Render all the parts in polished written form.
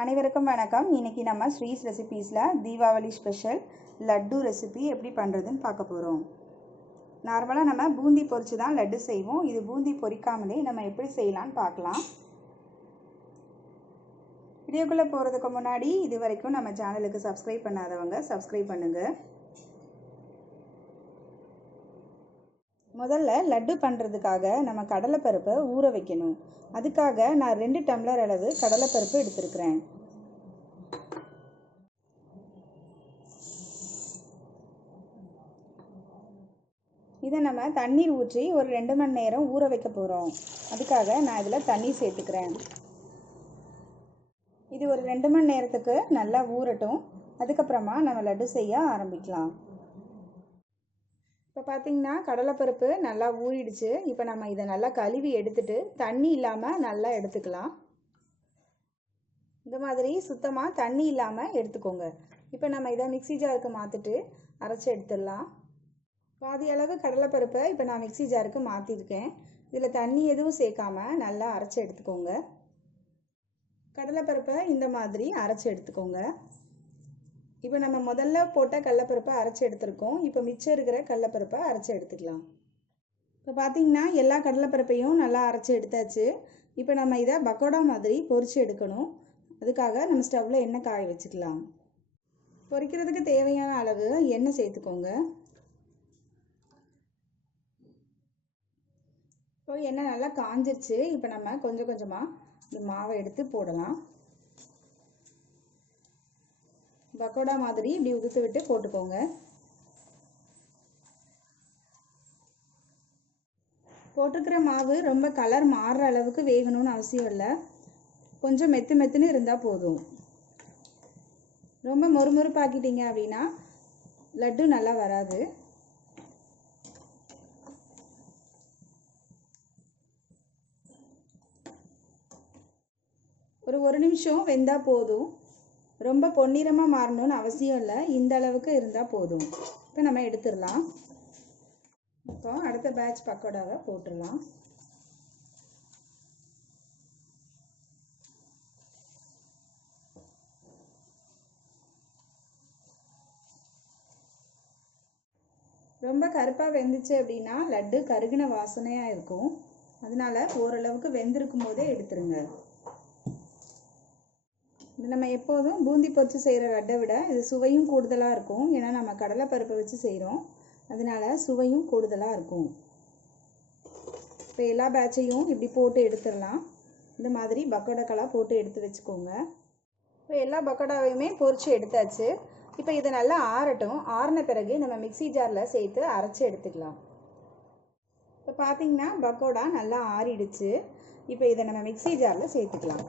அனைவருக்கும் வணக்கம். இன்னைக்கு நம்ம ஸ்ரீஸ் ரெசிபீஸில் தீபாவளி ஸ்பெஷல் லட்டு ரெசிபி எப்படி பண்ணுறதுன்னு பார்க்க போகிறோம். நார்மலாக நம்ம பூந்தி பொரித்து தான் லட்டு செய்வோம். இது பூந்தி பொரிக்காமலே நம்ம எப்படி செய்யலான்னு பார்க்கலாம். வீடியோக்குள்ளே போகிறதுக்கு முன்னாடி இது வரைக்கும் நம்ம சேனலுக்கு சப்ஸ்கிரைப் பண்ணாதவங்க சப்ஸ்கிரைப் பண்ணுங்கள். முதல்ல லட்டு பண்ணுறதுக்காக நம்ம கடலைப்பருப்பை ஊற வைக்கணும். அதுக்காக நான் 2 டம்ளர் அளவு கடலைப்பருப்பு எடுத்துருக்கிறேன். இதை நம்ம தண்ணீர் ஊற்றி ஒரு 2 மணி நேரம் ஊற வைக்க போகிறோம். அதுக்காக நான் இதில் தண்ணீர் சேர்த்துக்கிறேன். இது ஒரு 2 மணி நேரத்துக்கு நல்லா ஊறட்டும். அதுக்கப்புறமா நம்ம லட்டு செய்ய ஆரம்பிக்கலாம். இப்போ பார்த்தீங்கன்னா கடலைப்பருப்பு நல்லா ஊறிடுச்சு. இப்போ நம்ம இதை நல்லா கழுவி எடுத்துட்டு தண்ணி இல்லாமல் நல்லா எடுத்துக்கலாம். இந்த மாதிரி சுத்தமாக தண்ணி இல்லாமல் எடுத்துக்கோங்க. இப்போ நம்ம இதை மிக்ஸி ஜாருக்கு மாற்றிட்டு அரைச்சி எடுத்துடலாம். பாதி அளவு கடலைப்பருப்பை இப்போ நான் மிக்ஸி ஜாருக்கு மாற்றிருக்கேன். இதில் தண்ணி எதுவும் சேர்க்காம நல்லா அரைச்சி எடுத்துக்கோங்க. கடலைப்பருப்பை இந்த மாதிரி அரைச்சி எடுத்துக்கோங்க. இப்போ நம்ம முதல்ல போட்ட கடலைப்பருப்பை அரைச்சி எடுத்துருக்கோம். இப்போ மிச்சம் இருக்கிற கடலைப்பருப்பை அரைச்சி எடுத்துக்கலாம். இப்போ பார்த்தீங்கன்னா எல்லா கடலைப்பருப்பையும் நல்லா அரைச்சி எடுத்தாச்சு. இப்போ நம்ம இதை பக்கோடா மாதிரி பொரிச்சு எடுக்கணும். அதுக்காக நம்ம ஸ்டவ்வில் எண்ணெய் காய வச்சுக்கலாம். பொரிக்கிறதுக்கு தேவையான அளவு எண்ணெய் சேர்த்துக்கோங்க. இப்போ எண்ணெய் நல்லா காஞ்சிருச்சு. இப்போ நம்ம கொஞ்சம் கொஞ்சமாக இந்த மாவை எடுத்து போடலாம். பக்கோடா மாதிரி இப்படி உதுத்து விட்டு போட்டுக்கோங்க. போட்டிருக்கிற மாவு ரொம்ப கலர் மாறுற அளவுக்கு வேகணும்னு அவசியம் இல்லை. கொஞ்சம் மெத்து மெத்துன்னு இருந்தால் போதும். ரொம்ப மொறுமொறுப்பாக்கிட்டீங்க அப்படின்னா லட்டு நல்லா வராது. ஒரு நிமிஷம் வெந்தால் போதும். ரொம்ப பொன்னிறமாக மாறணும்னு அவசியம் இல்லை. இந்த அளவுக்கு இருந்தால் போதும். இப்போ நம்ம எடுத்துடலாம். இப்போ அடுத்த பேட்ச் பக்கோடாவை போட்டுடலாம். ரொம்ப கருப்பாக வெந்துச்சு அப்படின்னா லட்டு கருகின வாசனையாக இருக்கும். அதனால ஓரளவுக்கு வெந்திருக்கும் போதே எடுத்துருங்க. நம்ம எப்போதும் பூந்தி பொரிச்சு செய்கிற லட்டை விட இது சுவையும் கூடுதலாக இருக்கும். ஏன்னா நம்ம கடலைப்பருப்பை வச்சு செய்கிறோம். அதனால சுவையும் கூடுதலாக இருக்கும். இப்போ எல்லா பேட்சையும் இப்படி போட்டு எடுத்துடலாம். இந்த மாதிரி பக்கோடாக்களாக போட்டு எடுத்து வச்சுக்கோங்க. இப்போ எல்லா பக்கோடாவையுமே பொரிச்சு எடுத்தாச்சு. இப்போ இதை நல்லா ஆறட்டும். ஆறின பிறகு நம்ம மிக்ஸி ஜாரில் சேர்த்து அரைச்சி எடுத்துக்கலாம். இப்போ பார்த்தீங்கன்னா பக்கோடா நல்லா ஆறிடுச்சு. இப்போ இதை நம்ம மிக்ஸி ஜாரில் சேர்த்துக்கலாம்.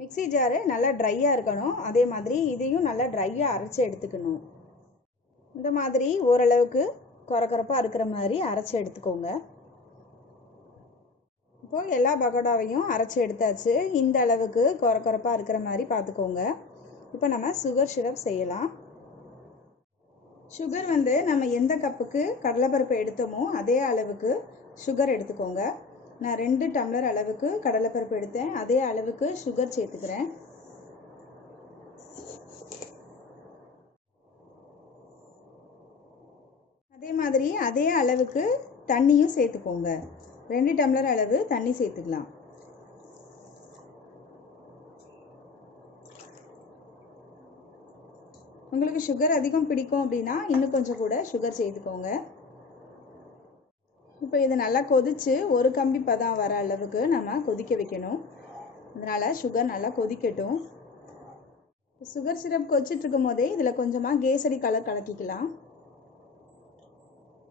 மிக்ஸி ஜாரு நல்லா ட்ரையாக இருக்கணும். அதே மாதிரி இதையும் நல்லா ட்ரையாக அரைச்சி எடுத்துக்கணும். இந்த மாதிரி ஓரளவுக்கு கொரகொரப்பாக இருக்கிற மாதிரி அரைச்சி எடுத்துக்கோங்க. இப்போது எல்லா பக்கோடாவையும் அரைச்சி எடுத்தாச்சு. இந்த அளவுக்கு கொரகொரப்பாக இருக்கிற மாதிரி பார்த்துக்கோங்க. இப்போ நம்ம சுகர் சிரப் செய்யலாம். சுகர் நம்ம எந்த கப்புக்கு கடலைப்பருப்பு எடுத்தோமோ அதே அளவுக்கு சுகர் எடுத்துக்கோங்க. நான் 2 டம்ளர் அளவுக்கு கடலைப்பருப்பு எடுத்தேன். அதே அளவுக்கு சுகர் சேர்த்துக்கிறேன். அதே மாதிரி அதே அளவுக்கு தண்ணியும் சேர்த்துக்கோங்க. 2 டம்ளர் அளவு தண்ணி சேர்த்துக்கலாம். உங்களுக்கு சுகர் அதிகம் பிடிக்கும் அப்படின்னா இன்னும் கொஞ்சம் கூட சுகர் சேர்த்துக்கோங்க. இப்போ இது நல்லா கொதித்து ஒரு கம்பி பதம் வர அளவுக்கு நம்ம கொதிக்க வைக்கணும். அதனால் சுகர் நல்லா கொதிக்கட்டும். சுகர் சிரப் கொதிச்சிட்ருக்கும் போதே இதில் கொஞ்சமாக கேசரி கலர் கலக்கிக்கலாம்.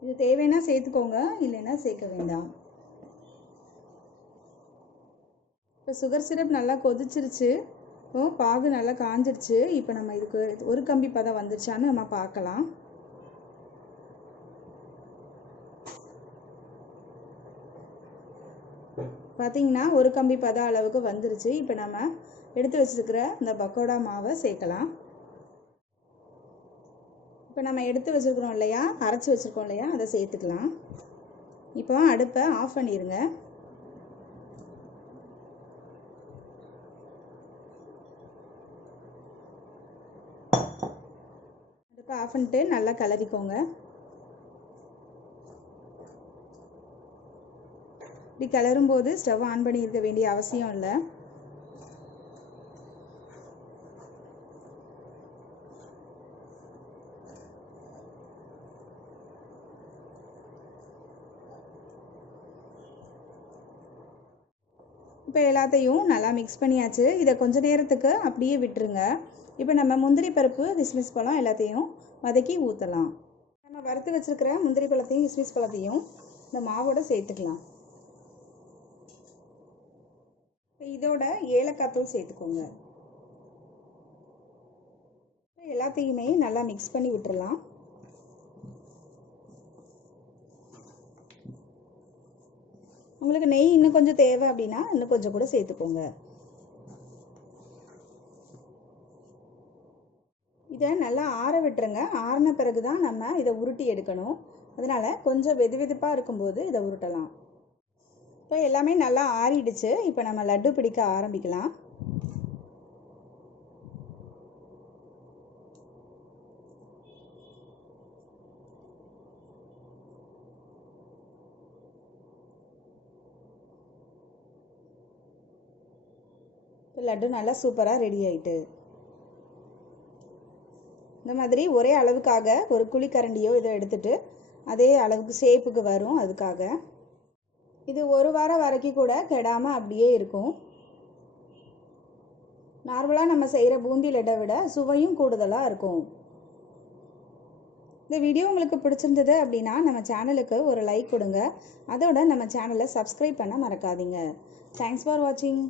இது தேவைன்னா சேர்த்துக்கோங்க, இல்லைன்னா சேர்க்க வேண்டாம். இப்போ சுகர் சிரப் நல்லா கொதிச்சிருச்சு. இப்போ பாகு நல்லா காஞ்சிருச்சு. இப்போ நம்ம இதுக்கு ஒரு கம்பி பதம் வந்துருச்சான்னு நம்ம பார்க்கலாம். பார்த்தீங்கன்னா ஒரு கம்பி பதம் அளவுக்கு வந்துருச்சு. இப்போ நம்ம எடுத்து வச்சுருக்கிற இந்த பக்கோடா மாவை சேர்க்கலாம். இப்போ நம்ம எடுத்து வச்சுருக்கிறோம் இல்லையா, அரைச்சி வச்சுருக்கோம் இல்லையா, அதை சேர்த்துக்கலாம். இப்போ அடுப்பை ஆஃப் பண்ணிடுங்க. ஆஃப் பண்ணிட்டு நல்லா கிளறிக்கோங்க. இப்படி கிளறும்போது ஸ்டவ் ஆன் பண்ணி இருக்க வேண்டிய அவசியம் இல்லை. இப்போ எல்லாத்தையும் நல்லா மிக்ஸ் பண்ணியாச்சு. இதை கொஞ்ச நேரத்துக்கு அப்படியே விட்டுருங்க. இப்போ நம்ம முந்திரி பருப்பு, கிஸ்மிஸ் பழம் எல்லாத்தையும் வதக்கி ஊற்றலாம். நம்ம வறுத்து வச்சுருக்கிற முந்திரி பழத்தையும் கிஸ்மிஸ் பழத்தையும் இந்த மாவோட சேர்த்துக்கலாம். இதோட ஏலக்காய் தூள் சேர்த்துக்கோங்க. எல்லாத்தையுமே நல்லா மிக்ஸ் பண்ணி விட்டுறலாம். உங்களுக்கு நெய் இன்னும் கொஞ்சம் தேவை அப்படின்னா இன்னும் கொஞ்சம் கூட சேர்த்துக்கோங்க. இதை நல்லா ஆற விட்டுருங்க. ஆறின பிறகு தான் நம்ம இதை உருட்டி எடுக்கணும். அதனால் கொஞ்சம் வெது வெதுப்பாக இருக்கும்போது இதை உருட்டலாம். இப்போ எல்லாமே நல்லா ஆறிடுச்சு. இப்போ நம்ம லட்டு பிடிக்க ஆரம்பிக்கலாம். லட்டு நல்லா சூப்பராக ரெடி ஆயிட்டு. இந்த மாதிரி ஒரே அளவுக்காக ஒரு குழிக்கரண்டியோ இதை எடுத்துட்டு அதே அளவுக்கு ஷேப்புக்கு வரும். அதுக்காக இது ஒரு வாரம் வரைக்கும் கூட கெடாமல் அப்படியே இருக்கும். நார்மலாக நம்ம செய்கிற பூந்தி லட்டை விட சுவையும் கூடுதலாக இருக்கும். இந்த வீடியோ உங்களுக்கு பிடிச்சிருந்தது அப்படின்னா நம்ம சேனலுக்கு ஒரு லைக் கொடுங்க. அதோட நம்ம சேனலை சப்ஸ்கிரைப் பண்ண மறக்காதீங்க. தேங்க்ஸ் ஃபார் வாட்சிங்.